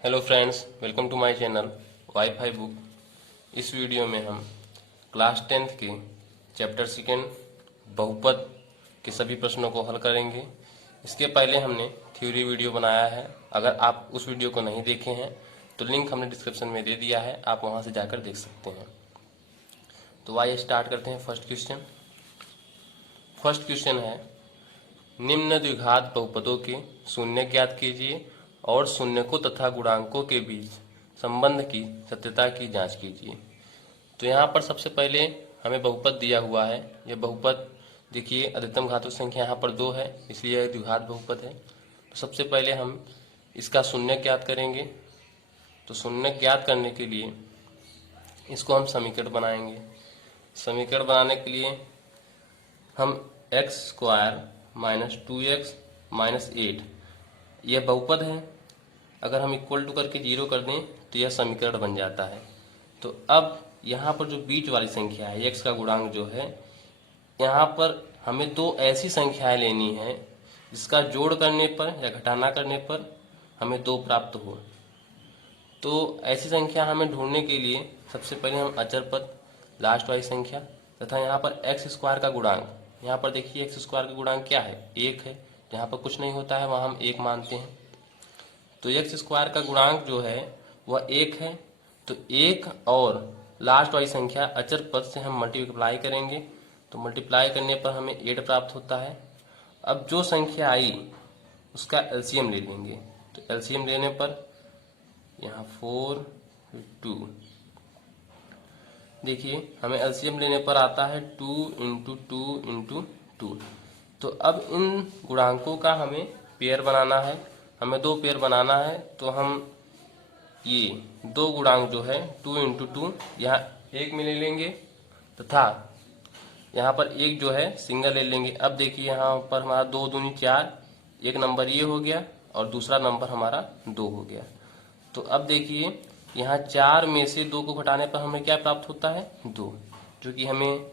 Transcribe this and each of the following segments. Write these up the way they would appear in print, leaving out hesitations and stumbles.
Hello friends, welcome to my channel wifi book. इस video में हम क्लास 10th के चैप्टर सेकेंड बहुपद के सभी प्रश्नों को हल करेंगे। इसके पहले हमने थ्योरी वीडियो बनाया है। अगर आप उस वीडियो को नहीं देखे हैं तो लिंक हमने डिस्क्रिप्शन में दे दिया है, आप वहां से जाकर देख सकते हैं। तो आइए स्टार्ट करते हैं। फर्स्ट क्वेश्चन है, निम्न द्विघात बहुपदों के शून्य ज्ञात कीजिए और शून्यकों तथा गुणांकों के बीच संबंध की सत्यता की जांच कीजिए। तो यहाँ पर सबसे पहले हमें बहुपद दिया हुआ है। यह बहुपद देखिए, अधिकतम घातक संख्या यहाँ पर 2 है, इसलिए यह द्विघात बहुपद है। तो सबसे पहले हम इसका शून्य ज्ञात करेंगे। तो शून्य ज्ञात करने के लिए इसको हम समीकरण बनाएंगे। समीकरण बनाने के लिए हम x² माइनस 2x माइनस 8, यह बहुपद है। अगर हम इक्वल टू करके 0 कर दें तो यह समीकरण बन जाता है। तो अब यहाँ पर जो बीच वाली संख्या है x का गुणांक जो है, यहाँ पर हमें दो ऐसी संख्याएं लेनी है जिसका जोड़ करने पर या घटाना करने पर हमें 2 प्राप्त हो। तो ऐसी संख्या हमें ढूंढने के लिए सबसे पहले हम अचर पद, लास्ट वाली संख्या तथा यहाँ पर x² का गुणांक, यहाँ पर देखिए x² का गुणांक क्या है, 1 है। जहाँ पर कुछ नहीं होता है वहाँ हम 1 मानते हैं। तो x² का गुणांक जो है वह 1 है। तो 1 और लास्ट वाली संख्या अचर पद से हम मल्टीप्लाई करेंगे। तो मल्टीप्लाई करने पर हमें 8 प्राप्त होता है। अब जो संख्या आई उसका एलसीएम ले लेंगे। तो एलसीएम लेने पर यहाँ 4 2, देखिए हमें एलसीएम लेने पर आता है 2 इंटू 2 इंटू 2। तो अब इन गुणांकों का हमें पेयर बनाना है। हमें 2 पेयर बनाना है। तो हम ये 2 गुणांक जो है 2 इंटू 2 यहाँ 1 में ले लेंगे तथा यहाँ पर एक जो है सिंगल ले लेंगे। अब देखिए यहाँ पर हमारा 2 दूनी 4, एक नंबर ये हो गया और दूसरा नंबर हमारा 2 हो गया। तो अब देखिए यहाँ 4 में से 2 को घटाने पर हमें क्या प्राप्त होता है, 2, जो कि हमें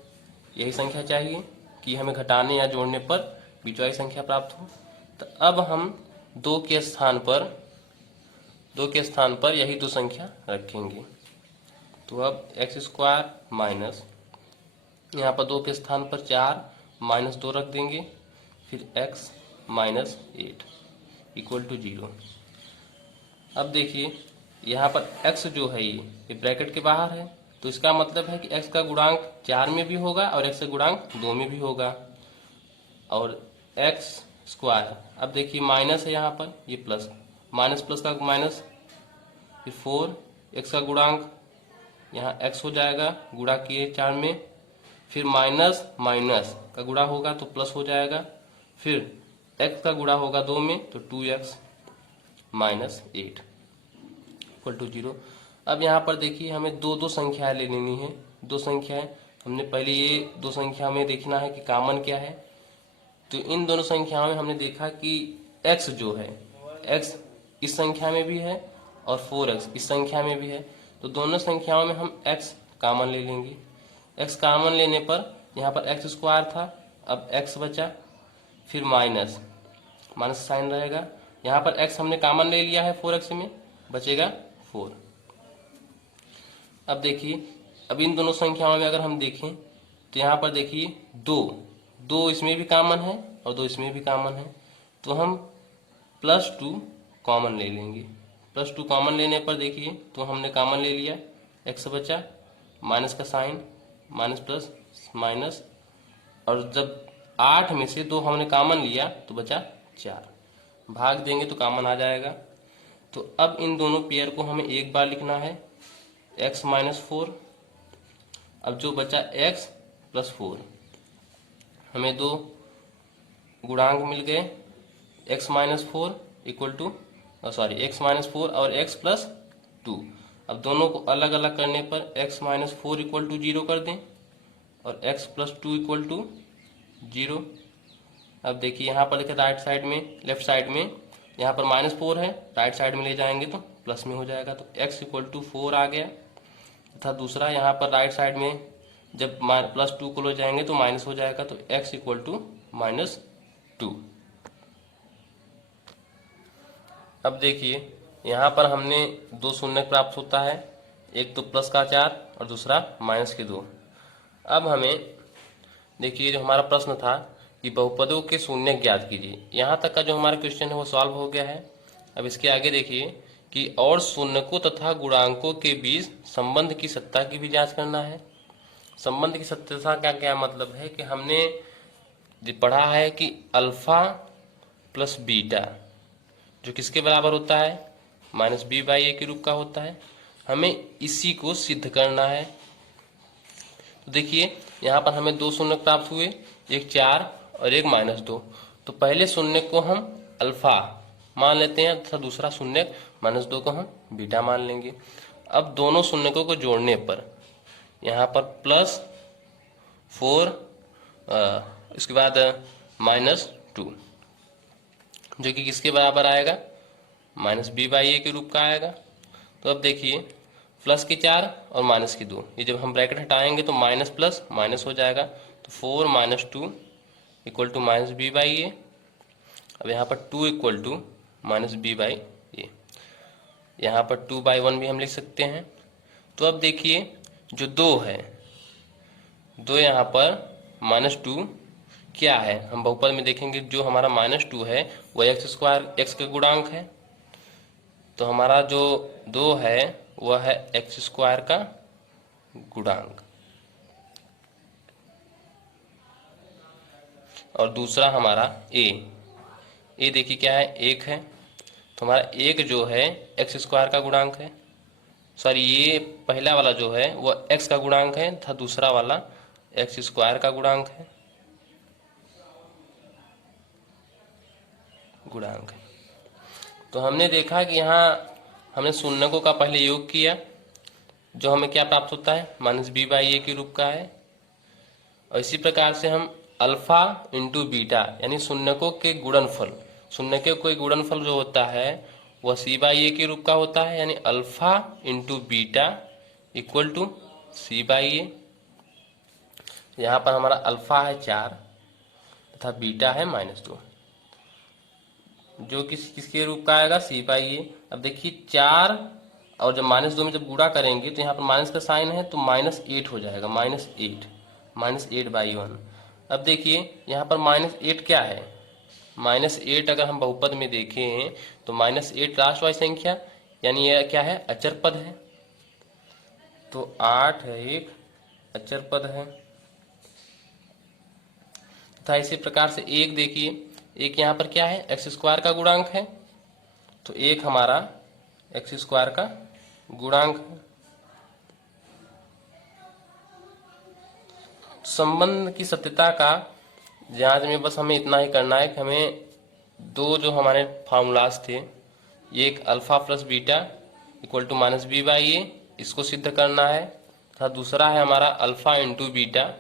यही संख्या चाहिए कि हमें घटाने या जोड़ने पर बीच वाली संख्या प्राप्त हो। तो अब हम 2 के स्थान पर यही 2 संख्या रखेंगे। तो अब x² माइनस, यहाँ पर 2 के स्थान पर 4 माइनस 2 रख देंगे, फिर x माइनस 8 इक्वल टू 0। अब देखिए यहाँ पर x जो है ये ब्रैकेट के बाहर है। तो इसका मतलब है कि x का गुणांक 4 में भी होगा और x का गुणांक 2 में भी होगा। और x², अब देखिए माइनस है यहाँ पर, ये प्लस, माइनस प्लस का माइनस, फिर 4, x का गुणांक यहाँ x हो जाएगा, गुणा किए 4 में, फिर माइनस माइनस का गुणा होगा तो प्लस हो जाएगा, फिर x का गुणा होगा 2 में तो 2x माइनस 8 इक्वल टू 0। अब यहाँ पर देखिए हमें दो दो संख्याएं ले लेनी है। 2 संख्याएं हमने पहले ये 2 संख्या में देखना है कि कॉमन क्या है। तो इन दोनों संख्याओं में हमने देखा कि x जो है, x इस संख्या में भी है और 4x इस संख्या में भी है। तो दोनों संख्याओं में हम x कॉमन ले लेंगे। x कॉमन लेने पर यहाँ पर x² था, अब x बचा, फिर माइनस माइनस साइन रहेगा। यहाँ पर x हमने कॉमन ले लिया है, 4x में बचेगा 4। अब देखिए, अब इन दोनों संख्याओं में अगर हम देखें तो यहाँ पर देखिए 2 इसमें भी कॉमन है और 2 इसमें भी कॉमन है। तो हम +2 कॉमन ले लेंगे। +2 कॉमन लेने पर देखिए तो हमने कॉमन ले लिया, x बचा, माइनस का साइन, माइनस प्लस माइनस, और जब 8 में से 2 हमने कॉमन लिया तो बचा 4, भाग देंगे तो कॉमन आ जाएगा। तो अब इन दोनों पेयर को हमें एक बार लिखना है, x माइनस 4। अब जो बचा x प्लस 4, हमें 2 गुणांक मिल गए, x minus 4 equal to x minus 4 और x प्लस 2। अब दोनों को अलग अलग करने पर x माइनस 4 इक्वल टू 0 कर दें और x प्लस 2 इक्वल टू 0। अब देखिए यहाँ पर लिखे राइट साइड में, लेफ्ट साइड में यहाँ पर -4 है, राइट साइड में ले जाएंगे तो प्लस में हो जाएगा। तो x इक्वल टू 4 आ गया तथा दूसरा यहाँ पर राइट साइड में जब +2 को ले जाएंगे तो माइनस हो जाएगा। तो x इक्वल टू -2। अब देखिए यहाँ पर हमने दो शून्य प्राप्त होता है, एक तो प्लस का 4 और दूसरा माइनस के 2। अब हमें देखिए जो हमारा प्रश्न था कि बहुपदों के शून्य ज्ञात कीजिए, यहाँ तक का जो हमारा क्वेश्चन है वो सॉल्व हो गया है। अब इसके आगे देखिए कि और शून्यकों तथा गुणांकों के बीच संबंध की सत्ता की भी जांच करना है। संबंध की सत्यता का क्या मतलब है कि हमने पढ़ा है कि अल्फा प्लस बीटा जो किसके बराबर होता है, माइनस बी बाई ए के रूप का होता है। हमें इसी को सिद्ध करना है। तो देखिए यहाँ पर हमें दो शून्य प्राप्त हुए, एक 4 और एक -2। तो पहले शून्य को हम अल्फा मान लेते हैं तथा दूसरा शून्य -2 को हम बीटा मान लेंगे। अब दोनों शून्यकों को जोड़ने पर यहाँ पर +4 इसके बाद -2 जो कि किसके बराबर आएगा, माइनस बी बाई ए के रूप का आएगा। तो अब देखिए प्लस के 4 और माइनस के 2, ये जब हम ब्रैकेट हटाएंगे तो माइनस प्लस माइनस हो जाएगा। तो 4 - 2 equal to minus B by A. अब यहाँ पर 2 equal to minus B by A. यहाँ पर 2/1 भी हम लिख सकते हैं। तो अब देखिए जो 2 है, 2 यहाँ पर -2 क्या है, हम बहुपद में देखेंगे जो हमारा -2 है वो x² x का गुणांक है। तो हमारा जो 2 है वह है x² का गुणांक, और दूसरा हमारा ए देखिए क्या है, 1 है। तो हमारा 1 जो है x² का गुणांक है। सॉरी, ये पहला वाला जो है वह x का गुणांक है तथा दूसरा वाला x² का गुणांक है। तो हमने देखा कि यहाँ हमने शून्यकों का पहले योग किया, जो हमें क्या प्राप्त होता है, माइनस बी बाई ए के रूप का है। और इसी प्रकार से हम अल्फा इंटू बीटा यानी शून्यकों के गुणनफल, शून्य के कोई गुणनफल जो होता है वह सी बाई ए के रूप का होता है, यानी alpha into beta equal to C by A. यहाँ पर हमारा अल्फा है 4 तथा बीटा है -2, जो किसके रूप का आएगा, सी बाई ए। अब देखिए 4 और जब -2 में जब गुणा करेंगे तो यहाँ पर माइनस का साइन है तो -8 हो जाएगा, -8/1। अब देखिए यहाँ पर -8 क्या है, -8 अगर हम बहुपद में देखें तो -8 लास्ट वाली संख्या यानी यह क्या है, अचर पद है। तो 8 है एक अचर पद है। तथा इसी प्रकार से एक देखिए, एक यहाँ पर क्या है, x² का गुणांक है। तो एक हमारा x² का गुणांक है। संबंध की सत्यता का जांच में बस हमें इतना ही करना है कि हमें दो जो हमारे फार्मूलाज थे, एक alpha plus beta equal to minus B by A, इसको सिद्ध करना है, तथा दूसरा है हमारा अल्फा इंटू बीटा,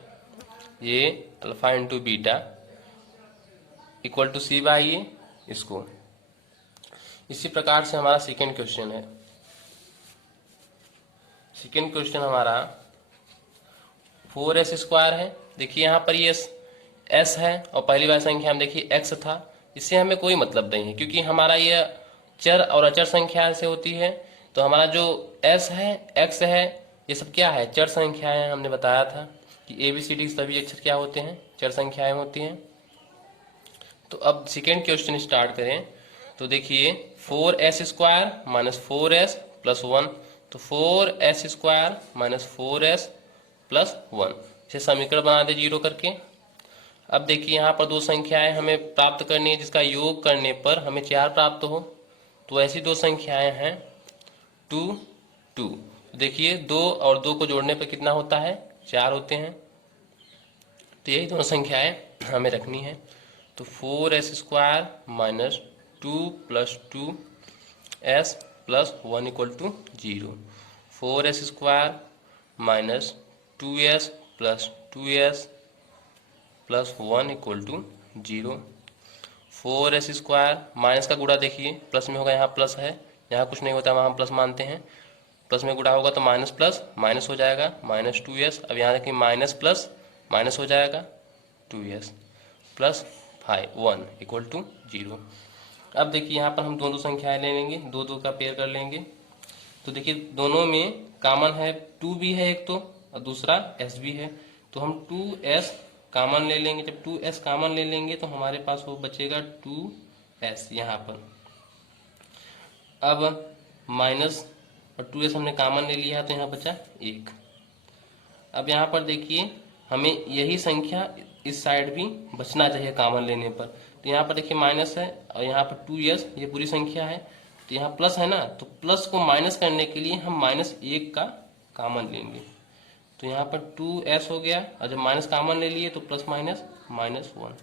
ये alpha into beta equal to C by A, इसको। इसी प्रकार से हमारा सेकेंड क्वेश्चन है। सेकेंड क्वेश्चन हमारा 4s² है। देखिए यहाँ पर ये s है और पहली बार संख्या हम देखिए x था, इससे हमें कोई मतलब नहीं है क्योंकि हमारा ये चर और अचर संख्या से होती है। तो हमारा जो s है, x है, ये सब क्या है, चर संख्याएं। हमने बताया था कि ABCD सभी अक्षर क्या होते हैं, चर संख्याएं होती हैं। तो अब सेकेंड क्वेश्चन स्टार्ट करें। तो देखिए 4s² - 4s + 1, तो 4s² - 4s + 1 इसे समीकरण बना दे 0 करके। अब देखिए यहाँ पर दो संख्याएं हमें प्राप्त करनी है जिसका योग करने पर हमें 4 प्राप्त हो। तो ऐसी दो संख्याएं हैं 2 2। देखिए 2 और 2 को जोड़ने पर कितना होता है, 4 होते हैं। तो यही दोनों संख्याएं हमें रखनी है। तो 4s² - 2 + 2s + 1 = 0। 4s² - 2s + 2s + 1 = 0। 4s² minus का गुणा देखिए प्लस में होगा, यहाँ प्लस है, यहाँ कुछ नहीं होता वहाँ हम प्लस मानते हैं। प्लस में गुणा होगा तो माइनस प्लस माइनस हो जाएगा, -2s। अब यहाँ देखिए माइनस प्लस माइनस हो जाएगा, 2s + 1 = 0। अब देखिए यहाँ पर हम दोनों संख्याएं ले लेंगे, दो दो का पेयर कर लेंगे। तो देखिए दोनों में कॉमन है, 2 भी है एक तो, और दूसरा s भी है। तो हम 2s कॉमन ले लेंगे। जब 2s कॉमन ले लेंगे तो हमारे पास वो बचेगा 2s यहाँ पर। अब माइनस और 2s हमने कॉमन ले लिया तो यहाँ बचा 1। अब यहाँ पर देखिए हमें यही संख्या इस साइड भी बचना चाहिए कॉमन लेने पर। तो यहाँ पर देखिए माइनस है और यहाँ पर 2s, ये पूरी संख्या है, तो यहाँ प्लस है ना, तो प्लस को माइनस करने के लिए हम -1 का कॉमन लेंगे। तो यहाँ पर 2s हो गया, और जब माइनस कॉमन ले लिए तो प्लस माइनस -1।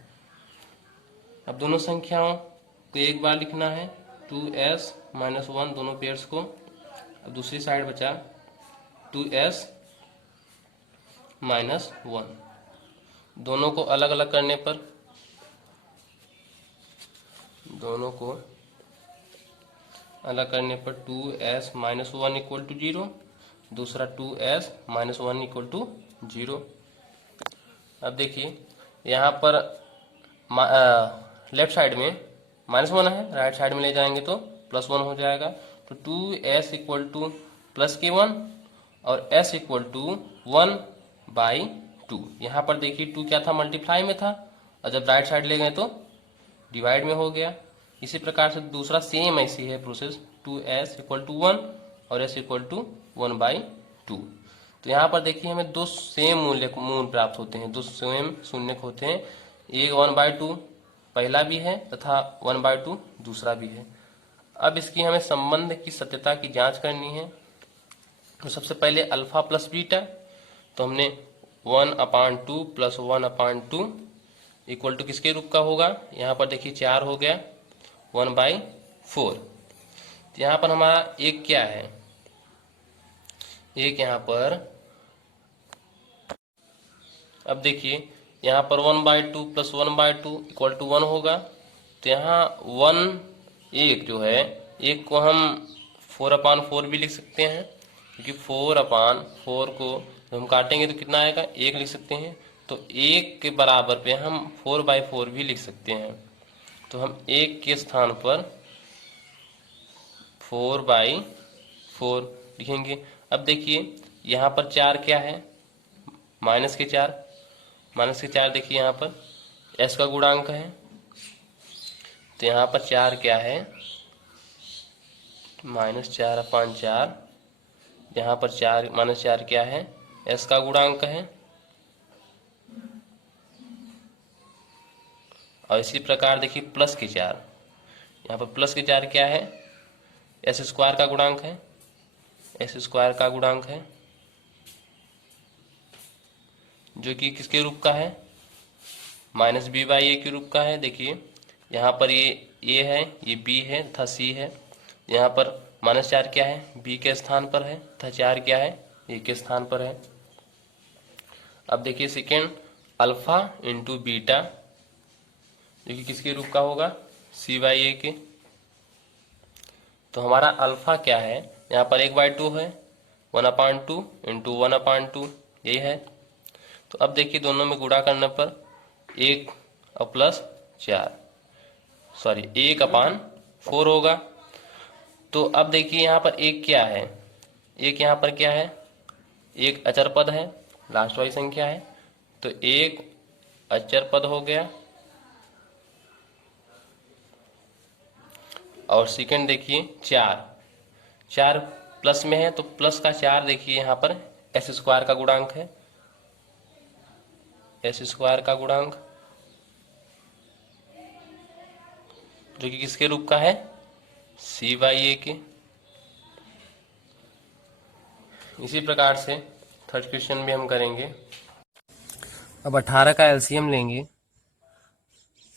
अब दोनों संख्याओं को एक बार लिखना है, 2s -1 दोनों पेयर्स को। अब दूसरी साइड बचा 2s -1। दोनों को अलग अलग करने पर, दोनों को अलग करने पर 2s -1 इक्वल टू 0, दूसरा 2s -1 इक्वल टू 0। अब देखिए यहाँ पर लेफ्ट साइड में -1 है, राइट साइड में ले जाएंगे तो +1 हो जाएगा। तो 2s इक्वल टू +k1 और s इक्वल टू 1/2। यहाँ पर देखिए 2 क्या था, मल्टीप्लाई में था, और जब राइट साइड ले गए तो डिवाइड में हो गया। इसी प्रकार से दूसरा सेम ऐसी है प्रोसेस, 2s इक्वल टू 1 और s इक्वल टू 1/2। तो यहाँ पर देखिए हमें दो सेम मूल्य प्राप्त होते हैं, दो सेम शून्य होते हैं। एक 1/2 पहला भी है तथा 1/2 दूसरा भी है। अब इसकी हमें संबंध की सत्यता की जांच करनी है। तो सबसे पहले अल्फा प्लस बीटा, तो हमने 1/2 + 1/2 इक्वल टू किसके रूप का होगा, यहाँ पर देखिए 4 हो गया, 1/4। तो यहाँ पर हमारा एक क्या है, एक यहाँ पर, अब देखिए यहाँ पर 1/2 + 1/2 इक्वल टू 1 होगा। तो यहाँ 1 जो है, एक को हम 4/4 भी लिख सकते हैं, क्योंकि 4/4 को जब हम काटेंगे तो कितना आएगा, 1 लिख सकते हैं। तो 1 के बराबर पे हम 4/4 भी लिख सकते हैं। तो हम 1 के स्थान पर 4/4 लिखेंगे। अब देखिए यहाँ पर 4 क्या है, -4। -4 देखिए यहाँ पर s का गुणांक है, तो यहाँ पर 4 क्या है, -4/4। यहाँ पर 4 -4 क्या है, s का गुणांक है। और इसी प्रकार देखिए प्लस के 4, यहाँ पर प्लस के 4 क्या है, s² का गुणांक है, s² का गुणांक है, जो कि किसके रूप का है, -b/a के रूप का है। देखिए यहाँ पर ये a है, ये b है तथा c है। यहाँ पर -4 क्या है, b के स्थान पर है, तथा 4 क्या है, a के स्थान पर है। अब देखिए सेकेंड, अल्फा इंटू बीटा, जो कि किसके रूप का होगा, c/a के। तो हमारा अल्फा क्या है, यहाँ पर 1/2 है, 1/2 इंटू 1/2 यही है। तो अब देखिए दोनों में गुणा करने पर 1 और +4, सॉरी 1/4 होगा। तो अब देखिए यहाँ पर एक क्या है, एक यहाँ पर क्या है, एक अचर पद है, लास्ट वाली संख्या है, तो एक अचर पद हो गया। और सेकंड देखिए 4 प्लस में है, तो प्लस का 4 देखिए यहाँ पर s² का गुणांक है, s² का गुणांक, जो कि किसके रूप का है, c/a के। इसी प्रकार से थर्ड क्वेश्चन भी हम करेंगे। अब 18 का एलसीएम लेंगे,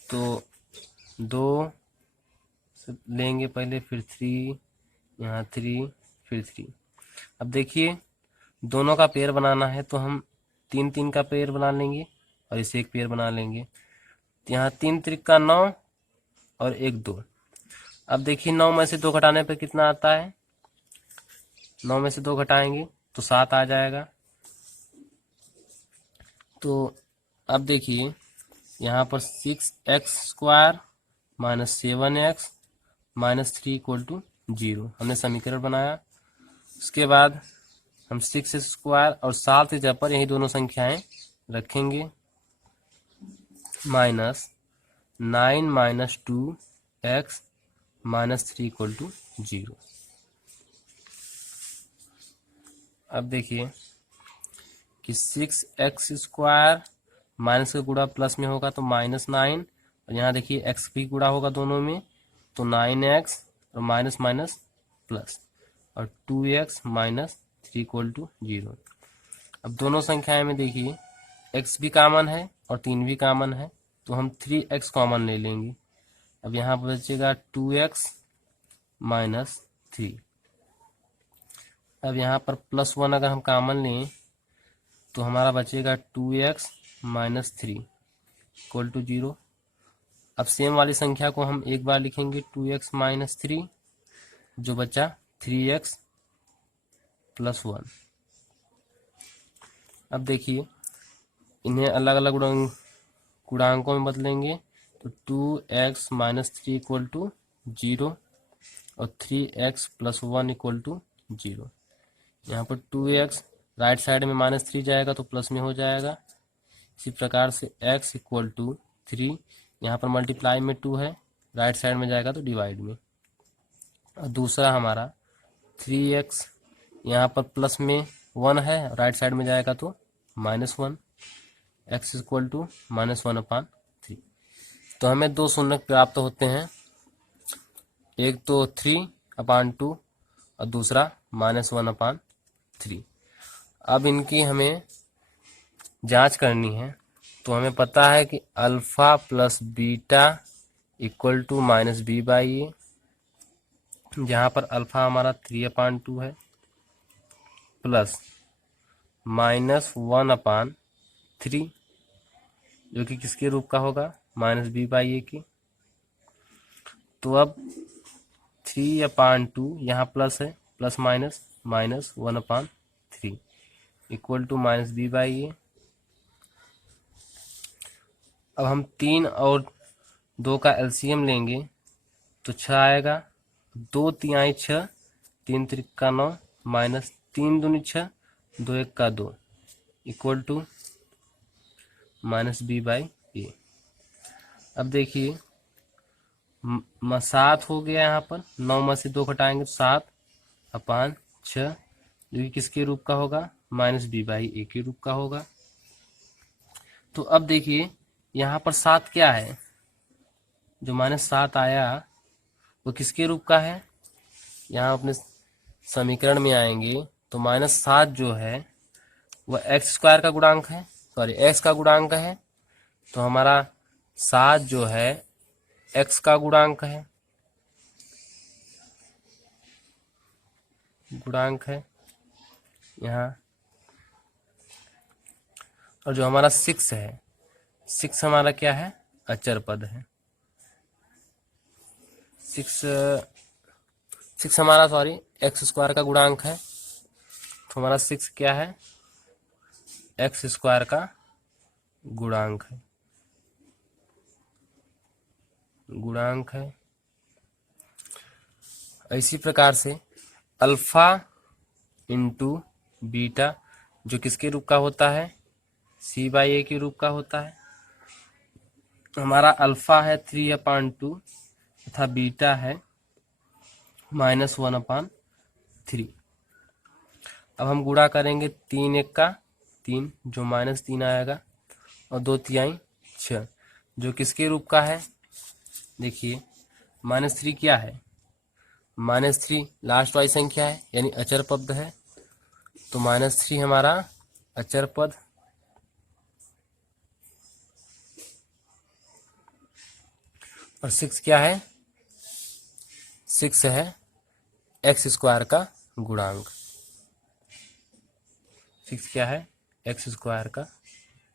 तो 2 लेंगे पहले, फिर 3, यहाँ 3, फिर 3। अब देखिए दोनों का पेयर बनाना है, तो हम 3 का पेयर बना लेंगे और इसे एक पेयर बना लेंगे। तो यहाँ 3 त्रिका 9 और 1 2। अब देखिए 9 में से 2 घटाने पर कितना आता है, 9 में से 2 घटाएंगे तो 7 आ जाएगा। तो अब देखिए यहाँ पर 6x² - 7x -3 इक्वल टू 0। हमने समीकरण बनाया। उसके बाद हम 6x² और 7 की जगह पर यही दोनों संख्याएं रखेंगे। -9 - 2x -3 इक्वल टू 0। अब देखिए कि 6x² माइनस का गुणा प्लस में होगा तो -9, और यहाँ देखिए x भी गुणा होगा दोनों में तो 9x और माइनस माइनस प्लस, और 2x -3 इक्वल टू 0। अब दोनों संख्याएं में देखिए x भी कॉमन है और 3 भी कॉमन है, तो हम 3x कॉमन ले लेंगे। अब यहाँ पर बचेगा 2x -3। अब यहाँ पर +1 अगर हम कॉमन लें तो हमारा बचेगा 2x -3 इक्वल टू 0। अब सेम वाली संख्या को हम एक बार लिखेंगे 2x -3, जो बचा 3x +1। अब देखिए इन्हें अलग अलग गुणांकों में बदलेंगे तो 2x -3 इक्वल टू 0 और 3x +1 इक्वल टू 0। यहाँ पर 2x राइट साइड में -3 जाएगा तो प्लस में हो जाएगा। इसी प्रकार से x इक्वल टू 3, यहाँ पर मल्टीप्लाई में 2 है, राइट साइड में जाएगा तो डिवाइड में। और दूसरा हमारा 3x यहाँ पर प्लस में 1 है, राइट साइड में जाएगा तो -1, x इक्वल टू -1/3। तो हमें दो शून्य प्राप्त होते हैं, एक तो 3/2 और दूसरा -1/3। अब इनकी हमें जांच करनी है। तो हमें पता है कि alpha plus beta equal to -b/a, जहाँ पर अल्फा हमारा 3/2 है, प्लस -1/3 जो कि किसके रूप का होगा, -b/a की। तो अब 3/2 यहाँ प्लस है, plus minus -1/3 equal to -b/a। अब हम 3 और 2 का एलसीएम लेंगे तो 6 आएगा। 2 तिहाई 6, 3 त्रिका 9, माइनस 3 दूनी 6, 2 एक का 2 इक्वल टू -b/a। अब देखिए 7 हो गया, यहाँ पर 9 में से 2 घटाएंगे तो 7/6, जो कि किसके रूप का होगा, -b/a के रूप का होगा। तो अब देखिए यहाँ पर 7 क्या है, जो -7 आया वो किसके रूप का है। यहाँ अपने समीकरण में आएंगे तो -7 जो है वह x² का गुणांक है, सॉरी x का गुणांक है। तो हमारा 7 जो है x का गुणांक है, यहाँ। और जो हमारा 6 है, 6 हमारा क्या है, अचर पद है। 6 हमारा सॉरी x² का गुणांक है। तो हमारा 6 क्या है, x² का गुणांक है। इसी प्रकार से अल्फा इंटू बीटा जो किसके रूप का होता है, c/a के रूप का होता है। हमारा अल्फा है 3/2 तथा बीटा है -1/3। अब हम गुणा करेंगे 3 एक का 3, जो -3 आएगा, और 2 तिहाई 6 जो किसके रूप का है। देखिए -3 क्या है, -3 लास्ट वाली संख्या है, यानी अचर पद है। तो -3 हमारा अचर पद, और 6 क्या है, 6 है x² का गुणांक। 6 क्या है, x² का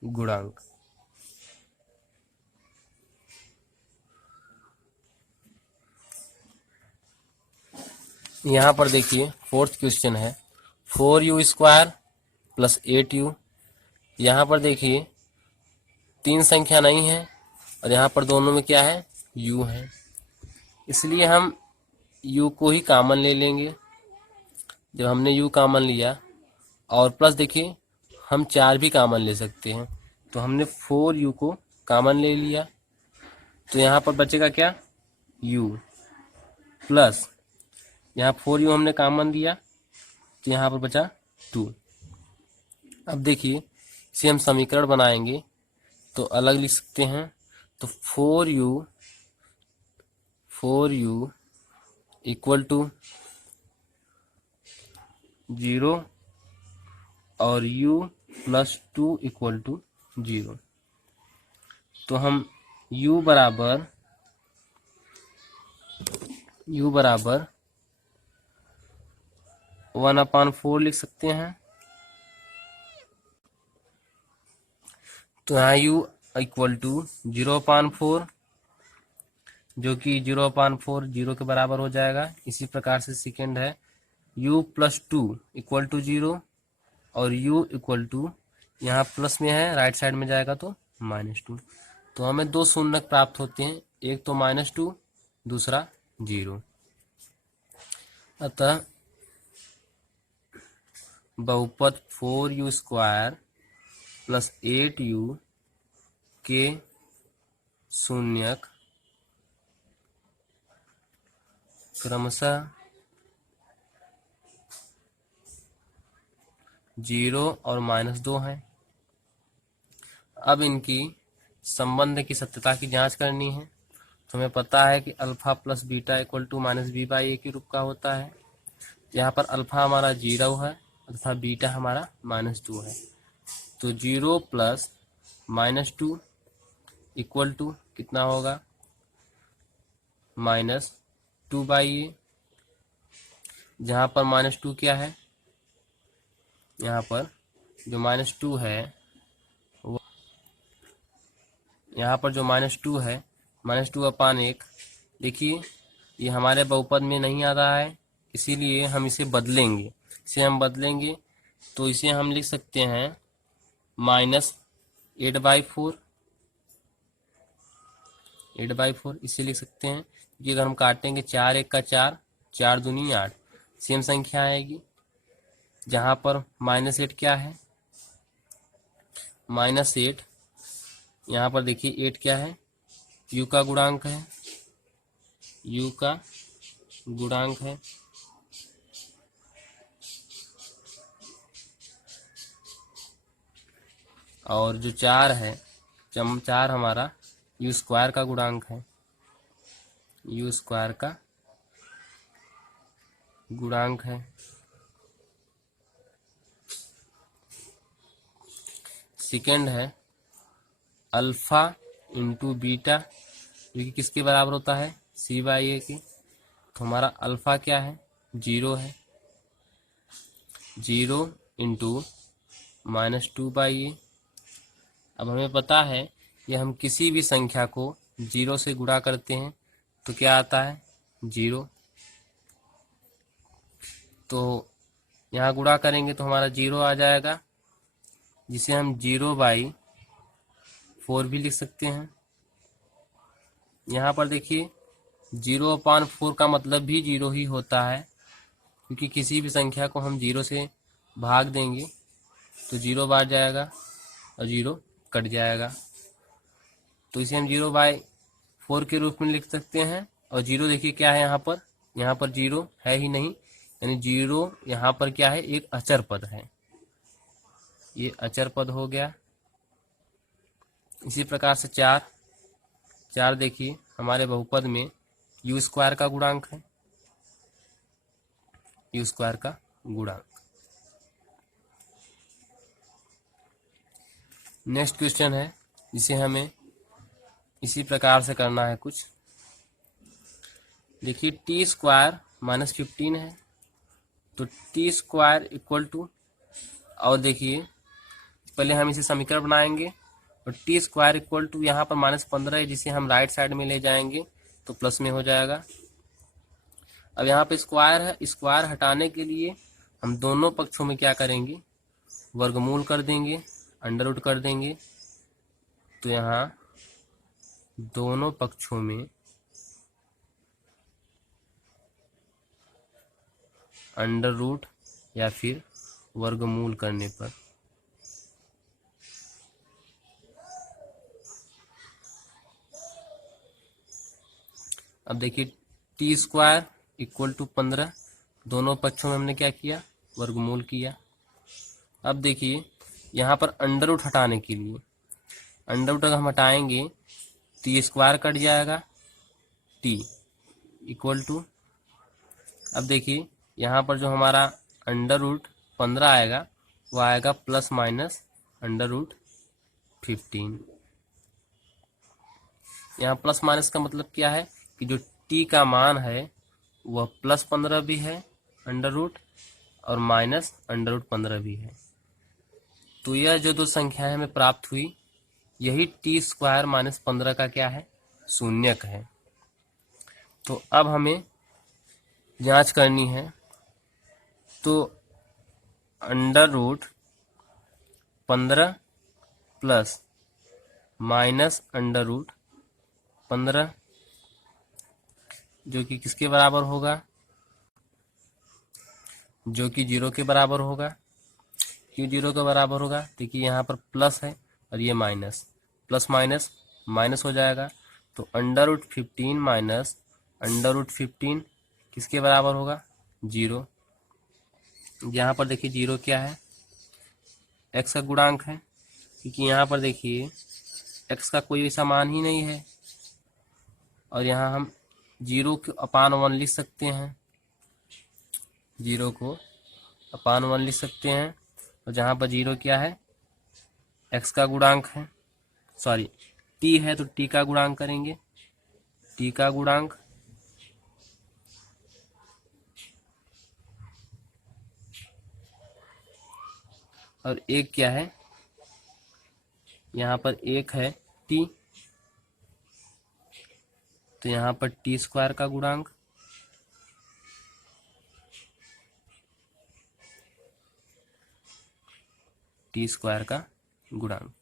गुणांक। यहाँ पर देखिए 4th क्वेश्चन है 4u² + 8u। यहाँ पर देखिए 3 संख्या नहीं है और यहाँ पर दोनों में क्या है, u है। इसलिए हम u को ही कॉमन ले लेंगे। जब हमने u कॉमन लिया और प्लस देखिए हम 4 भी कॉमन ले सकते हैं, तो हमने 4u को कॉमन ले लिया, तो यहाँ पर बचेगा क्या, u प्लस यहाँ 4u हमने कॉमन दिया तो यहाँ पर बचा 2। अब देखिए इसे हम समीकरण बनाएंगे तो अलग लिख सकते हैं, तो 4u इक्वल टू 0 और u प्लस 2 इक्वल टू 0। तो हम u बराबर 1/4 लिख सकते हैं। तो यहाँ u इक्वल टू 0/4, जो कि 0/4 0 के बराबर हो जाएगा। इसी प्रकार से सेकेंड है u प्लस 2 इक्वल टू 0 और u इक्वल टू यहाँ प्लस में है, राइट साइड में जाएगा तो -2। तो हमें 2 शून्यक प्राप्त होते हैं, एक तो -2, दूसरा 0। अतः बहुपद 4u² प्लस 8u के शून्यक क्रमशः 0 और -2 है। अब इनकी संबंध की सत्यता की जांच करनी है। तो हमें पता है कि alpha plus beta equal to -b/a के रूप का होता है। यहाँ पर अल्फा हमारा 0 है तथा बीटा हमारा -2 है। तो 0 प्लस -2 इक्वल टू कितना होगा, -2/a। जहाँ पर -2 क्या है, यहाँ पर जो -2 है वो, यहाँ पर जो -2 है, -2/1, देखिए ये हमारे बहुपद में नहीं आ रहा है, इसीलिए हम इसे बदलेंगे। तो इसे हम लिख सकते हैं -8/4, 8/4 इसे लिख सकते हैं, क्योंकि अगर हम काटेंगे 4 1 का 4, 4 दूनी 8, सेम संख्या आएगी। जहाँ पर -8 क्या है, -8 यहाँ पर देखिए 8 क्या है, u का गुणांक है, u का गुणांक है। और जो 4 है, 4 हमारा u² का गुणांक है, u² का गुणांक है। सेकेंड है अल्फा इंटू बीटा, जो कि किसके बराबर होता है, c/a के। तो हमारा अल्फा क्या है, 0 है, 0 इंटू -2/a। अब हमें पता है कि हम किसी भी संख्या को 0 से गुणा करते हैं तो क्या आता है, 0। तो यहाँ गुणा करेंगे तो हमारा 0 आ जाएगा, जिसे हम 0/4 भी लिख सकते हैं। यहाँ पर देखिए 0/4 का मतलब भी 0 ही होता है, क्योंकि किसी भी संख्या को हम 0 से भाग देंगे तो 0 बार जाएगा और 0 कट जाएगा। तो इसे हम 0/4 के रूप में लिख सकते हैं। और 0 देखिए क्या है, यहाँ पर 0 है ही नहीं, यानी 0 यहाँ पर क्या है, एक अचर पद है, ये अचर पद हो गया। इसी प्रकार से 4 देखिए हमारे बहुपद में u² का गुणांक है, u² का गुणांक। नेक्स्ट क्वेश्चन है, जिसे हमें इसी प्रकार से करना है कुछ। देखिए t² -15 है, तो t² इक्वल टू, और देखिए पहले हम इसे समीकरण बनाएंगे, और t² इक्वल टू यहाँ पर -15 है, जिसे हम राइट साइड में ले जाएंगे तो प्लस में हो जाएगा। अब यहाँ पे स्क्वायर है, स्क्वायर हटाने के लिए हम दोनों पक्षों में क्या करेंगे, वर्गमूल कर देंगे, अंडर रूट कर देंगे। तो यहाँ दोनों पक्षों में अंडर रूट या फिर वर्गमूल करने पर। अब देखिए टी स्क्वायर इक्वल टू 15, दोनों पक्षों में हमने क्या किया, वर्गमूल किया। अब देखिए यहाँ पर अंडर रूट हटाने के लिए, अंडर रूट अगर हम हटाएंगे टी स्क्वायर कट जाएगा, टी इक्वल टू, अब देखिए यहाँ पर जो हमारा अंडर रूट 15 आएगा वो आएगा प्लस माइनस अंडर रूट 15। यहाँ प्लस माइनस का मतलब क्या है कि जो टी का मान है वह प्लस 15 भी है अंडर रूट और माइनस अंडर रूट 15 भी है। तो यह जो दो संख्याएं हमें प्राप्त हुई, यही टी स्क्वायर माइनस 15 का क्या है, शून्यक है। तो अब हमें जांच करनी है। तो under root 15 plus minus under root 15 जो कि किसके बराबर होगा, जो कि 0 के बराबर होगा। क्यों 0 के बराबर होगा, देखिए यहाँ पर प्लस है और ये माइनस, प्लस माइनस माइनस हो जाएगा। तो under root 15 minus under root 15 किसके बराबर होगा, 0। यहाँ पर देखिए 0 क्या है, x का गुणांक है, क्योंकि यहाँ पर देखिए x का कोई ऐसा मान ही नहीं है। और यहाँ हम 0 को अपान 1 लिख सकते हैं, 0 को अपान 1 लिख सकते हैं। और जहाँ पर 0 क्या है, x का गुणांक है, सॉरी t है तो t का गुणांक करेंगे, t का गुणांक और 1 क्या है, यहाँ पर 1 है t, तो यहाँ पर टी स्क्वायर का गुणांक, टी स्क्वायर का गुणांक।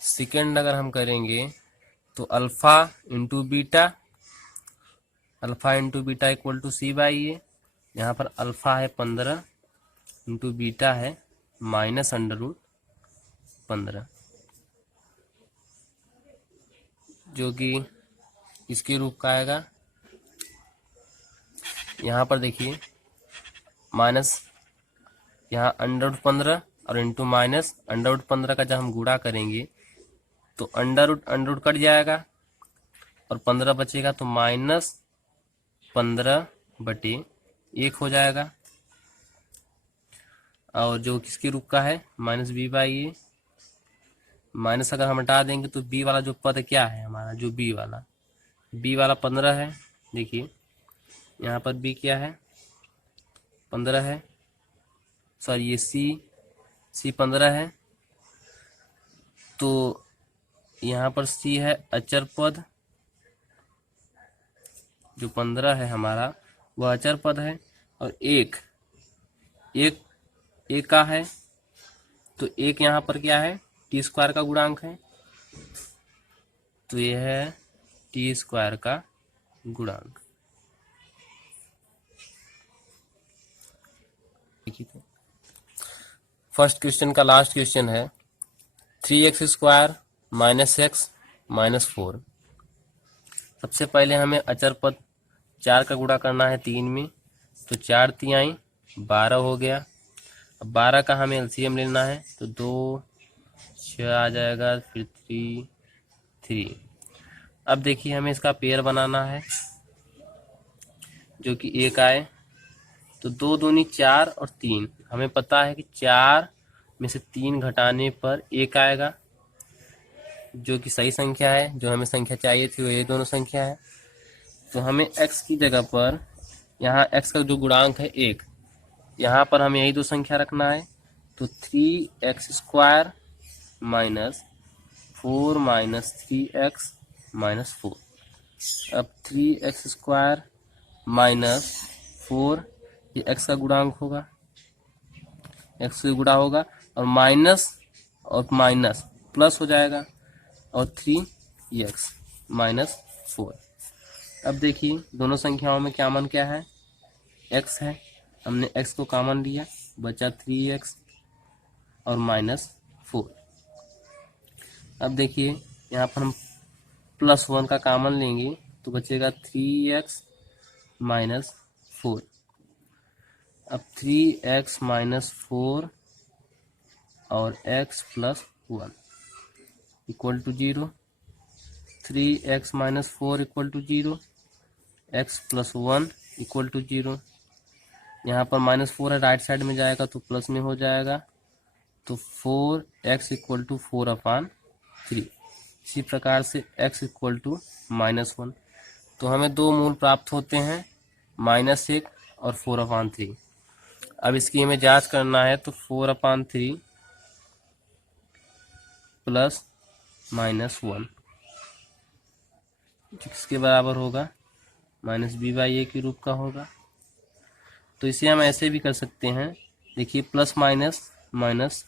सेकेंड अगर हम करेंगे तो alpha into beta, alpha into beta equal to C by A. यहाँ पर अल्फा है 15 इंटू बीटा है माइनस अंडर रूट 15, जो कि इसके रूप का आएगा। यहाँ पर देखिए माइनस, यहाँ अंडर रूट 15 और इंटू माइनस अंडर रूट 15 का जब हम गुणा करेंगे तो अंडर रूट कट जाएगा और 15 बचेगा, तो माइनस 15/1 हो जाएगा। और जो किसके रूप का है, minus B by A. Minus अगर हम हटा देंगे तो बी वाला जो पद क्या है हमारा, जो बी वाला 15 है। देखिए यहाँ पर बी क्या है, 15 है, सॉरी ये सी 15 है। तो यहाँ पर सी है अचर पद, जो 15 है हमारा वह अचर पद है। और एक का है, तो एक यहाँ पर क्या है, टी स्क्वायर का गुणांक है, तो यह है टी स्क्वायर का गुणांक। फर्स्ट क्वेश्चन का लास्ट क्वेश्चन है 3x square minus x minus 4। सबसे पहले हमें अचर पद 4 का गुणा करना है 3 में, तो 4 तिहाई 12 हो गया। अब 12 का हमें एलसीएम लेना है, तो 2 6 आ जाएगा, फिर 3। अब देखिए हमें इसका पेयर बनाना है जो कि 1 आए, तो 2 दूनी 4 और 3, हमें पता है कि 4 में से 3 घटाने पर 1 आएगा, जो कि सही संख्या है। जो हमें संख्या चाहिए थी वो ये दोनों संख्या है। तो हमें x की जगह पर, यहाँ x का जो गुणांक है 1, यहाँ पर हमें यही दो संख्या रखना है। तो 3x square minus 4 minus 3x minus 4। अब 3x स्क्वायर माइनस 4, ये x का गुणांक होगा, x से गुणा होगा और माइनस प्लस हो जाएगा, और 3x माइनस 4। अब देखिए दोनों संख्याओं में क्या मान क्या है, x है, हमने x को कॉमन लिया, बचा 3x और -4। अब देखिए यहाँ पर हम +1 का कॉमन लेंगे तो बचेगा 3x -4। अब 3x -4 और x + 1 equal to 0। 3x -4 equal to 0, x + 1 equal to 0। यहाँ पर -4 है, राइट साइड में जाएगा तो प्लस में हो जाएगा, तो 4x इक्वल टू 4/3। इसी प्रकार से x इक्वल टू -1। तो हमें दो मूल प्राप्त होते हैं, -1 और 4/3। अब इसकी हमें जांच करना है, तो 4/3 प्लस -1 किसके बराबर होगा, -b/a के रूप का होगा। तो इसे हम ऐसे भी कर सकते हैं, देखिए प्लस माइनस माइनस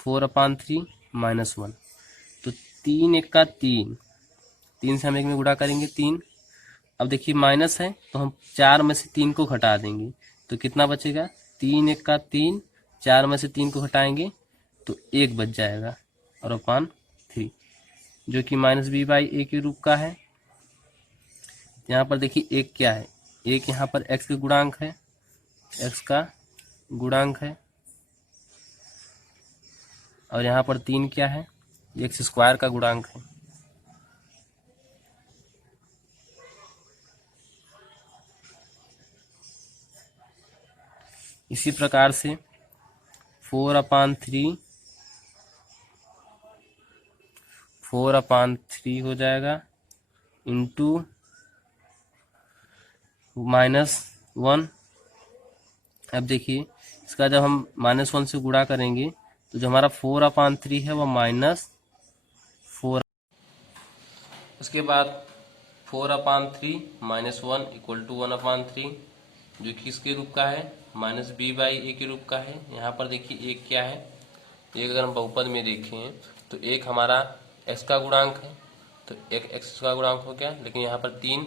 4/3 -1, तो 3 × 3, 3 से हम एक में गुणा करेंगे 3। अब देखिए माइनस है तो हम 4 में से 3 को घटा देंगे, तो कितना बचेगा, 3 × 3, 4 में से 3 को घटाएंगे तो 1 बच जाएगा और /3, जो कि -b/a के रूप का है। यहाँ पर देखिए एक क्या है, एक यहाँ पर x के गुणांक है, x का गुणांक है, और यहाँ पर 3 क्या है, x² का गुणांक है। इसी प्रकार से 4/3 हो जाएगा इंटू -1। अब देखिए इसका जब हम -1 से गुणा करेंगे तो जो हमारा 4/3 है वो -4। उसके बाद 4/3 -1 इक्वल टू 1/3, जो कि इसके रूप का है, -b/a के रूप का है। यहाँ पर देखिए एक क्या है, एक अगर हम बहुपद में देखें तो एक हमारा x का गुणांक है, तो एक x का गुणांक हो गया, लेकिन यहाँ पर 3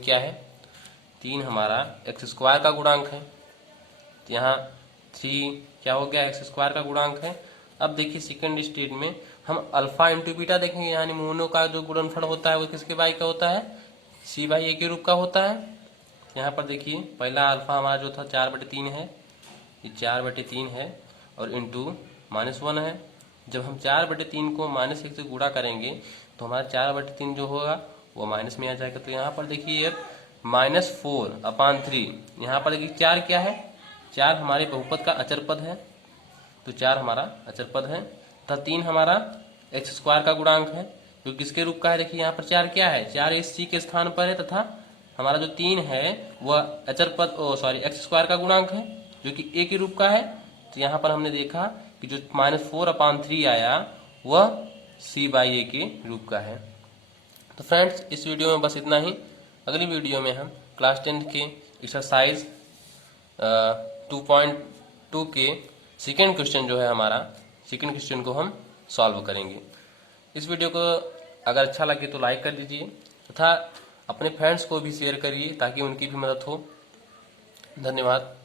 क्या है, 3 हमारा x² का गुणांक है, तो यहाँ 3 क्या हो गया, x² का गुणांक है। अब देखिए सेकंड स्टेज में हम अल्फा इंटू बीटा देखेंगे, यानी मोनो का जो गुणनफल होता है वो किसके बाई का होता है, c/a के रूप का होता है। यहाँ पर देखिए पहला अल्फा हमारा जो था 4/3 है, ये 4/3 है, और इंटू -1 है। जब हम 4/3 को -1 से गुणा करेंगे तो हमारा 4/3 जो होगा वो माइनस में आ जाएगा। तो यहाँ पर देखिए -4/3, यहाँ पर देखिए 4 क्या है, 4 हमारे बहुपद का अचर पद है, तो 4 हमारा अचर पद है, तथा 3 हमारा x² का गुणांक है, जो किसके रूप का है, देखिए यहाँ पर 4 क्या है, 4 इस c के स्थान पर है, तथा हमारा जो 3 है वह अचर पद x² का गुणांक है, जो कि a के रूप का है। तो यहाँ पर हमने देखा कि जो -4/3 आया वह c/a के रूप का है। तो फ्रेंड्स इस वीडियो में बस इतना ही। अगली वीडियो में हम क्लास 10 के एक्सरसाइज 2.2 के सेकेंड क्वेश्चन जो है हमारा, सेकेंड क्वेश्चन को हम सॉल्व करेंगे। इस वीडियो को अगर अच्छा लगे तो लाइक कर दीजिए, तथा अपने फ्रेंड्स को भी शेयर करिए ताकि उनकी भी मदद हो। धन्यवाद।